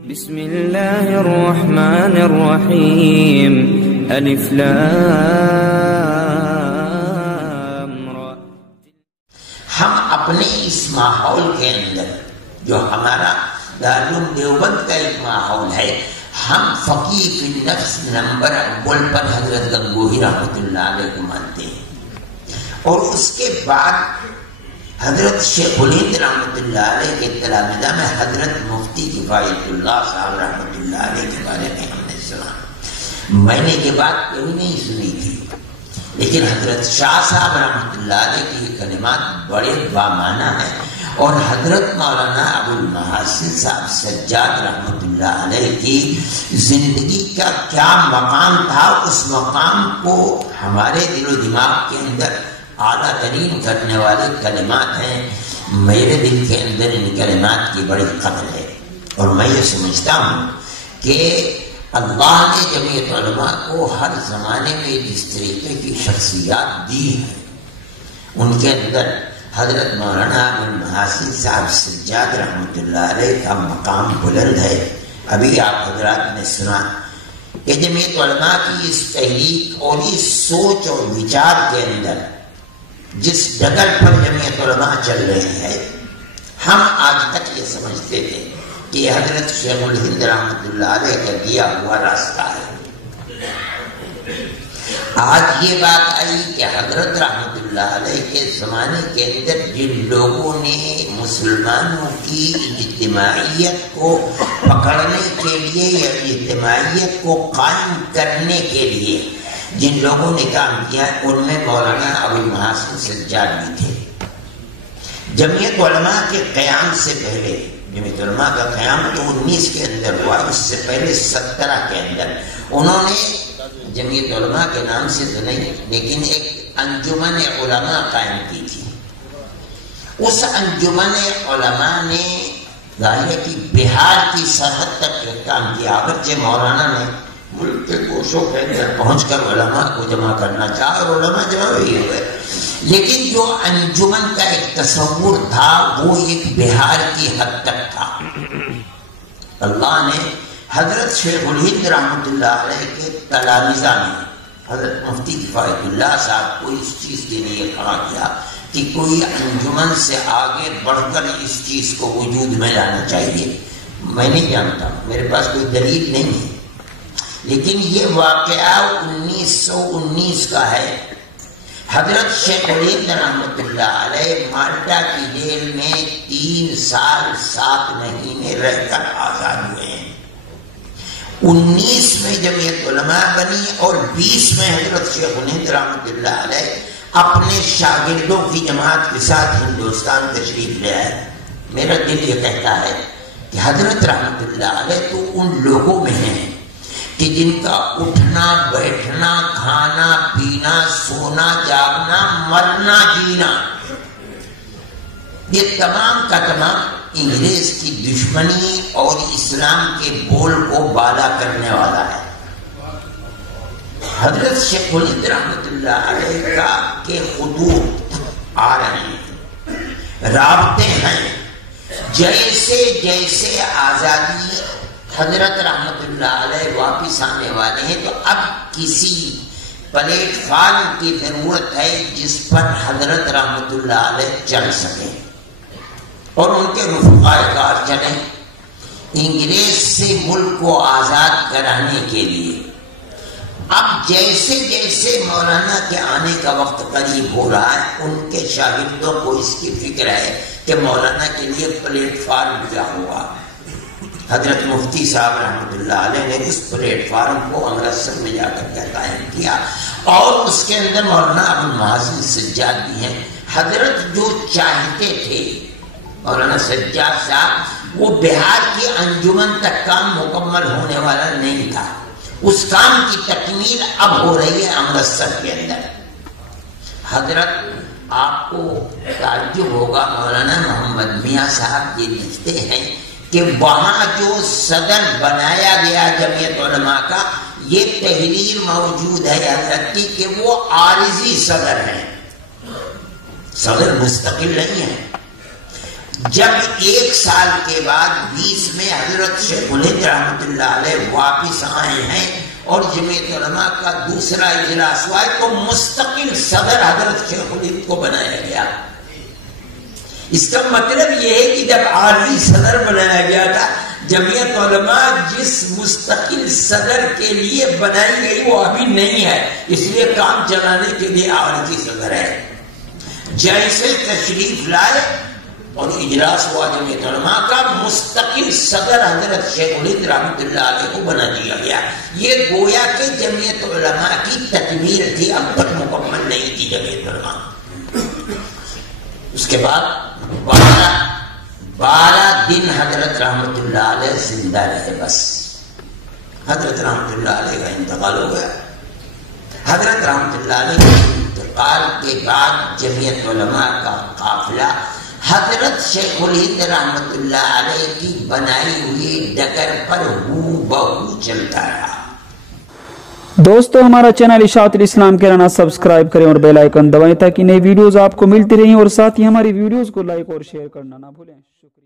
بسم اللہ الرحمن الرحیم الف لام را۔ ہم اپنے اس ماحول کے اندر جو ہمارا دارالعلوم دیوبند کا ایک ماحول ہے، ہم فقیہ فی النفس نمبر اول پر حضرت گنگوہی رحمۃ اللہ علیہ کو مانتے ہیں، اور اس کے بعد حضرت شیخ الہند رحمۃ اللہ علیہ کے تلامذہ میں حضرت مفتی کفایت اللہ صاحب رحمۃ اللہ علیہ کے بارے میں ہم نے سنا۔ میں نے یہ بات کبھی نہیں سنی تھی، لیکن حضرت شاہ صاحب رحمۃ اللہ علیہ کی کلمات بڑے بامانہ ہیں، اور حضرت مولانا ابو المحاسن صاحب سجاد رحمۃ اللہ علیہ کی زندگی کا کیا مقام تھا، اس مقام کو ہمارے دل و دماغ کے اندر اعلیٰ ترین کرنے والے کلمات ہیں۔ میرے دل کے اندر ان کلمات کی بڑی قدر ہے، اور میں یہ سمجھتا ہوں کہ اللہ نے جمعیت علماء کو ہر زمانے میں جس طریقے کی شخصیات دی ہے، ان کے اندر حضرت مولانا ابو المحاسن صاحب سجاد رحمۃ اللہ علیہ کا مقام بلند ہے۔ ابھی آپ حضرات نے سنا کہ جمعیت علماء کی اس تحریک اور اس سوچ اور وچار کے اندر جس ڈگر پر جمعیت علماء چل رہی ہے، ہم آج تک یہ سمجھتے تھے کہ یہ حضرت شیخ الہند رحمۃ اللہ علیہ کا دیا ہوا راستہ ہے۔ آج یہ بات آئی کہ حضرت رحمۃ اللہ علیہ کے زمانے کے اندر جن لوگوں نے مسلمانوں کی اجتماعیت کو پکڑنے کے لیے یا اجتماعیت کو قائم کرنے کے لیے جن لوگوں نے کام کیا، ان میں مولانا ابو المحاسن سجاد بھی تھے۔ جمعیت علماء کے قیام سے پہلے، جمعیت علماء کا قیام تو 19 کے اندر ہوا، اس سے پہلے 17 کے اندر انہوں نے جمعیت علماء کے نام سے تو نہیں لیکن ایک انجمن علماء قائم کی تھی۔ اس انجمن علماء نے ظاہر کی بہار کی سرحد تک کام کیا، اگرچہ مولانا نے ملک کے گوشوں کے اندر پہنچ کر علماء کو جمع کرنا چاہا اور علماء جمع بھی ہوئے، لیکن جو انجمن کا ایک تصور تھا وہ ایک بہار کی حد تک تھا۔ اللہ نے حضرت شیخ الہند رحمۃ اللہ علیہ کے تلامذہ میں حضرت مفتی کفایت اللہ صاحب کو اس چیز کے لیے کھڑا کیا کہ کوئی انجمن سے آگے بڑھ کر اس چیز کو وجود میں لانا چاہیے۔ میں نہیں جانتا، میرے پاس کوئی دلیل نہیں ہے، لیکن یہ واقعہ 1919 کا ہے۔ حضرت شیخ الہند رحمۃ اللہ علیہ مالٹا کی جیل میں 3 سال 7 مہینے رہ کر آزاد ہوئے ہیں۔ 19 میں جمعیت علماء بنی اور 20 میں حضرت شیخ الہند رحمۃ اللہ علیہ اپنے شاگردوں کی جماعت کے ساتھ ہندوستان تشریف لے آئے۔ میرا دل یہ کہتا ہے کہ حضرت رحمۃ اللہ علیہ تو ان لوگوں میں ہیں کہ جن کا اٹھنا بیٹھنا کھانا پینا سونا جاگنا مرنا جینا یہ تمام کا تمام انگریز کی دشمنی اور اسلام کے بول کو بالا کرنے والا ہے۔ حضرت شیخ الہند رحمۃ اللہ علیہ کا کے خطوط آ رہے ہیں، رابطے ہیں، جیسے جیسے آزادی حضرت رحمت اللہ علیہ واپس آنے والے ہیں تو اب کسی پلیٹ فارم کی ضرورت ہے جس پر حضرت رحمت اللہ علیہ چل سکے اور ان کے رفقائے کار چلیں انگریز سے ملک کو آزاد کرانے کے لیے۔ اب جیسے جیسے مولانا کے آنے کا وقت قریب ہو رہا ہے، ان کے شاگردوں کو اس کی فکر ہے کہ مولانا کے لیے پلیٹ فارم کیا ہوگا۔ حضرت مفتی صاحب رحمۃ اللہ علیہ نے اس پلیٹ فارم کو امرتسر میں جا کر قائم کیا، اور اس کے اندر مولانا ابو المحاسن سجاد بھی ہیں۔ حضرت جو چاہتے تھے مولانا سجاد صاحب، وہ بہار کی انجمن تک کام مکمل ہونے والا نہیں تھا، اس کام کی تکمیل اب ہو رہی ہے امرتسر کے اندر۔ حضرت آپ کو تعجب ہوگا، مولانا محمد میاں صاحب یہ لکھتے ہیں کہ وہاں جو صدر بنایا گیا جمعیت علماء کا، یہ تحریر موجود ہے حضرت کی کہ وہ عارضی صدر ہیں، صدر مستقل نہیں ہے۔ جب 1 سال کے بعد 20 میں حضرت شیخ الہند رحمۃ اللہ علیہ واپس آئے ہیں اور جمعیت علماء کا دوسرا اجلاس ہوا ہے تو مستقل صدر حضرت شیخ الہند کو بنایا گیا. اس کا مطلب یہ ہے کہ جب عارضی صدر بنایا گیا تھا، جمعیت علماء جس مستقل صدر کے لیے بنائی گئی وہ ابھی نہیں ہے، اس لیے کام چلانے کے لیے عارضی صدر ہے. جیسے تشریف لائے اور اجلاس ہوا جمعیت علماء کا، مستقل صدر حضرت شیخ الہند رحمۃ اللہ علیہ کو بنا دیا گیا. یہ گویا کہ جمعیت علماء کی تکمیل تھی، اب تک مکمل نہیں تھی جمعیت علماء. اس کے بعد 12 دن حضرت رحمۃ اللہ علیہ زندہ رہے. بس حضرت رحمۃ اللہ علیہ کا انتقال ہو گیا. حضرت رحمۃ اللہ علیہ کے انتقال کے بعد جمعیت علماء کا قافلہ حضرت شیخ الہند رحمۃ اللہ علیہ کی بنائی ہوئی ڈگر پر ہو بہو چلتا رہا. دوستو ہمارا چینل اشاعت الاسلام کہلانا سبسکرائب کریں اور بیل آئیکن دبائیں تاکہ نئی ویڈیوز آپ کو ملتی رہیں، اور ساتھ ہی ہماری ویڈیوز کو لائک اور شیئر کرنا نہ بھولیں. شکریہ.